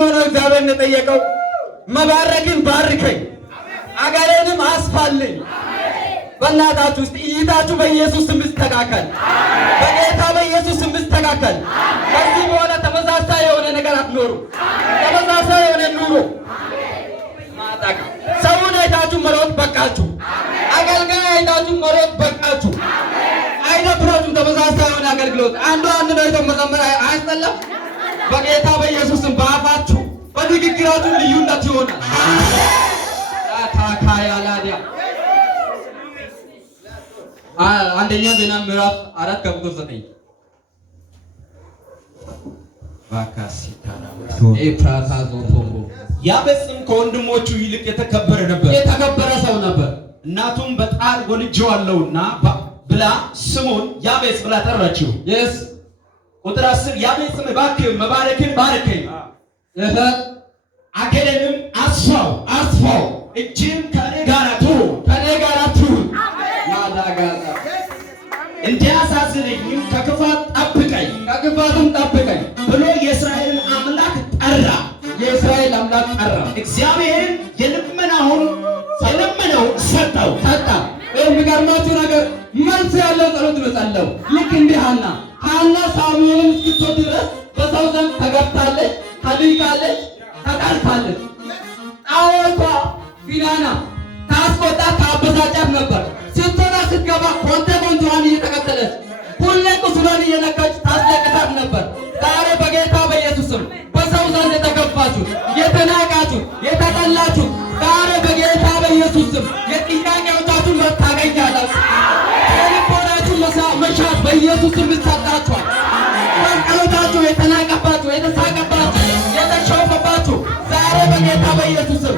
እግዚአብሔር እንደጠየቀው መባረክን ባርከኝ አገሬንም አስፋልኝ። በእናታችሁ ውስጥ እይታችሁ በኢየሱስ ስም ይስተካከል፣ በጌታ በኢየሱስ ስም ይስተካከል። ከዚህ በኋላ ተመሳሳይ የሆነ ነገር አትኖሩ፣ ተመሳሳይ የሆነ ኑሮ ማጣቅ። ሰውን አይታችሁ መሮጥ በቃችሁ፣ አገልጋይ አይታችሁ መሮጥ በቃችሁ። አይደብራችሁም። ተመሳሳይ የሆነ አገልግሎት አንዱ አንድ ነው አይቶ መዘመር አያስጠላም። በጌታ በኢየሱስ ስም በአፋችሁ በንግግራችሁ ልዩነት ይሆናል። ታካያላዲያ አንደኛ ዜና ምዕራፍ 4 ከቁጥር 9 ያቤጽም ከወንድሞቹ ይልቅ የተከበረ ነበር፣ የተከበረ ሰው ነበር። እናቱም በጣር ወልጄዋለሁና ብላ ስሙን ያቤጽ ብላ ጠራችው። ቁጥር 10 ያቤጽም እባክህ መባረክን ባርከኝ፣ አገሬንም አስፋው፣ እጅም ከኔ ጋር ትሁን፣ እንዲያሳዝነኝም ከክፋት ጠብቀኝ ብሎ የእስራኤል አምላክ ጠራ። እግዚአብሔርን የለመነውን ሰጠው። የሚገርማችሁ ነገር መልስ ያለው ጸሎት ነው ጸለው። ልክ እንዲህ ሐና ሳሙኤልን እስክትወድ ድረስ በሰው ዘንድ ተገብታለች፣ ተልካለች፣ ተጣልታለች። ጣዖቷ ፊናና ታስቆጣ ታበሳጫት ነበር። ስትወጣ ስትገባ ኮንቴዋን እየተከተለች ሁሌ ቁስሏን እየነካች ታስለቅሳት ነበር። ዛሬ በጌታ በኢየሱስም በሰው ዘንድ የተገባችሁ፣ የተናቃችሁ፣ የተጠላችሁ ዛሬ በጌታ በኢየሱስም የጥያቄዎቻችሁን መልስ ታገኛላችሁ። የልቦናችሁ መሻት በኢየሱስም ይሰጣችኋል። ጸሎታችሁ የተናቀባችሁ፣ የተሳቀባችሁ፣ የተሾፈባችሁ ዛሬ በጌታ በኢየሱስም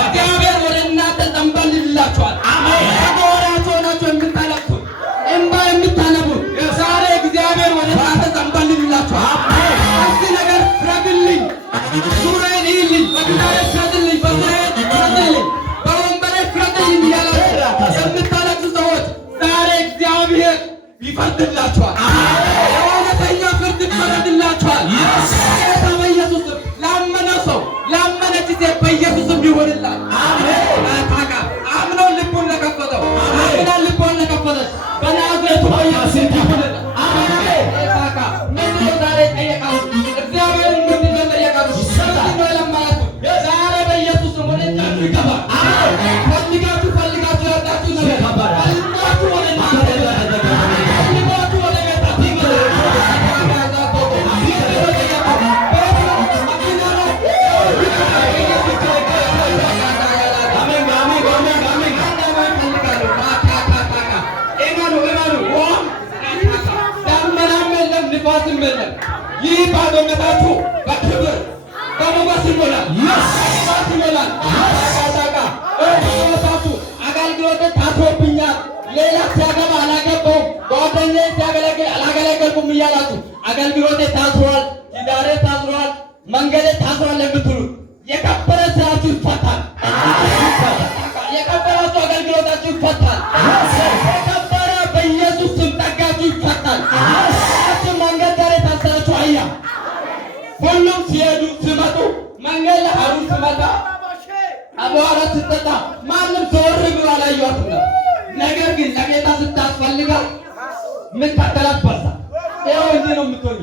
እግዚአብሔር ወደ እናንተ ዘንበል ይላችኋል። ከጎራችሁ ሆናችሁ የምታለቅሱ እንባ የምታነቡ ዛሬ እግዚአብሔር ወደ እናንተ ዘንበል ይላችኋል። እዚህ ነገር ፍረድልኝ፣ ዙሪያዬን ይልኝ፣ በግዳዬ ፍረድልኝ፣ በዙሪያዬ ፍረድልኝ፣ በወንበሬ ፍረድልኝ እያላችሁ የምታለቅሱ ሰዎች ዛሬ እግዚአብሔር ይፈርድላችኋል። የእውነተኛ ፍርድ ይፈረድላችኋል። ጌታ በኢየሱስ ላመነች ሴት በኢየሱስም ይሆንላል። አምኖ ልቡን ለከፈተው ልቡን ለከፈተች በናዝሬቱ በኢየሱስ ይሆንላል። ምንድነው ዛሬ ጠየቃሉ? እግዚአብሔርን ምንድነው ጠየቃሉ? ዛሬ በኢየሱስም ወደ እናንተ ይገባል። ፈልጋችሁ ያጣችሁ ነገር ፈልጋችሁ ወደ ይህ ባዶነታችሁ በክብር በሞገስ ይሞላል። አገልግሎት ታስሮብኛል፣ ሌላ ሲያገባ አላገባውም፣ ጓደኛዬ ሲያገለግል አላገለገልኩም እያላችሁ አገልግሎቴ ታስሯል፣ ትዳሬ ታስሯል፣ መንገዴ ታስሯል የምትሉት የከበረ ስራችሁ ይፈታል። የከበራችሁ አገልግሎታችሁ ይፈታል። የከበረ በኢየሱስ ስም ጠጋችሁ ይፈታል። መንገድ ዳር የታሰራችሁ አያ ሁሉም ሲሄዱ ሲመጡ መንገድ ላይ ሀሩር ሲመጣ አቧራ ስትጠጣ ማንም ዘወር ብሎ አላየኋትም ነበር። ነገር ግን ለጌታ ስታስፈልጋት የምትከተላት በዛ። ይኸው እንዲህ ነው የምትሆኝ።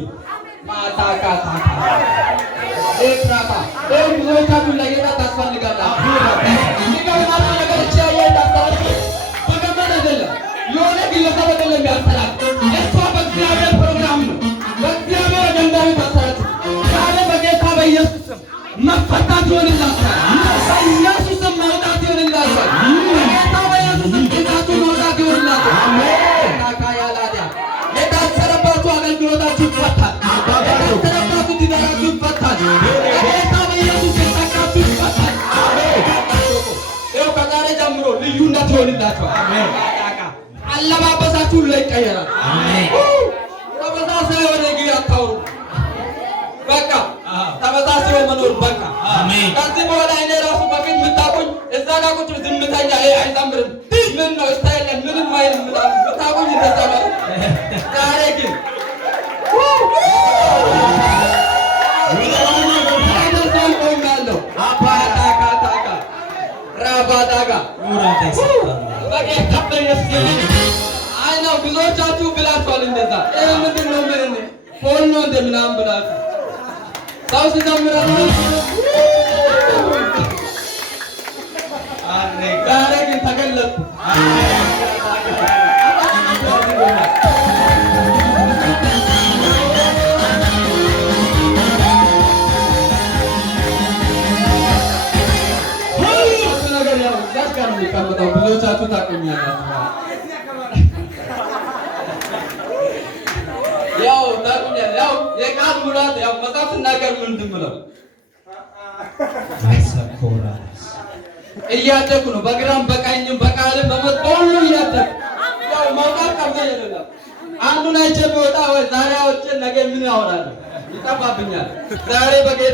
ኤፍራታ ብዙዎቻችሁ ለጌታ ታስፈልጋላችሁ። የሚገርማችሁ ነገር እቺ ታስታላችሁ በገመድ አይደለም፣ የሆነ ግለሰብ አይደለም ያስጠላል። እሷ በእግዚአብሔር ፕሮግራም ነው፣ በእግዚአብሔር አጀንዳዊ ታሰራችሁ። ዛሬ በጌታ በኢየሱስ ስም መፈታት ይሆንላችኋል። በኢየሱስ ስም መውጣት ይሆንላችኋል። በጌታ በኢየሱስ ስም ጌታችሁ መውጣት ይሆንላችኋል። የታሰረባችሁ አገልግሎታችሁ ይፈታል። የታሰረባችሁ ትዳራችሁ ይፈታል። በጌታ በኢየሱስ የጠቃችሁ ይፈታል። ይኸው ከዛሬ ጀምሮ ልዩነት ይሆንላችኋል። አለባበሳችሁ ላይ ይቀየራል። ተመሳሳይ የሆነ ጊዜ አታውሩ። በቃ ተመሳሳይ መኖር በቃ። ከዚህ በኋላ እኔ ራሱ በፊት የምታውቁኝ እዛ ጋር ቁጭ ዝምተኛ አይዘምርም ምን ነው ስታይል ምንም አይልም የምታውቁኝ እንደዛ ነው። ዛሬ ግን ለአንተ ይሰጣል። በጌታ በኢየሱስ አይ ነው ብዙዎቻችሁ ብላችኋል እንደዛ። ይሄ ምንድን ነው? ምን ሆል ነው እንደምናምን ብላችሁ ሰው ሲዘምር ዛሬ ግን ተገለጥኩ። ነገር ያው እዛች ጋር ነው የሚቀመጠው። ብዙዎቻችሁ ታውቁኛላችሁ። ያው ታውቁኛላችሁ። ያው የቃል ሙላት ያው መጽሐፍ ሲናገር ምንድን ብለው እያደኩ ነው። በግራም በቀኝም በቃልም በመጥፎም እያደኩ ያው መውጣት ቀርቶ አይደለም። አንዱን አይቼ ብወጣ ወይ ዛሬ አውጥቼ ነገ ምን ያወራል? ይጠፋብኛል። ዛሬ በጌታ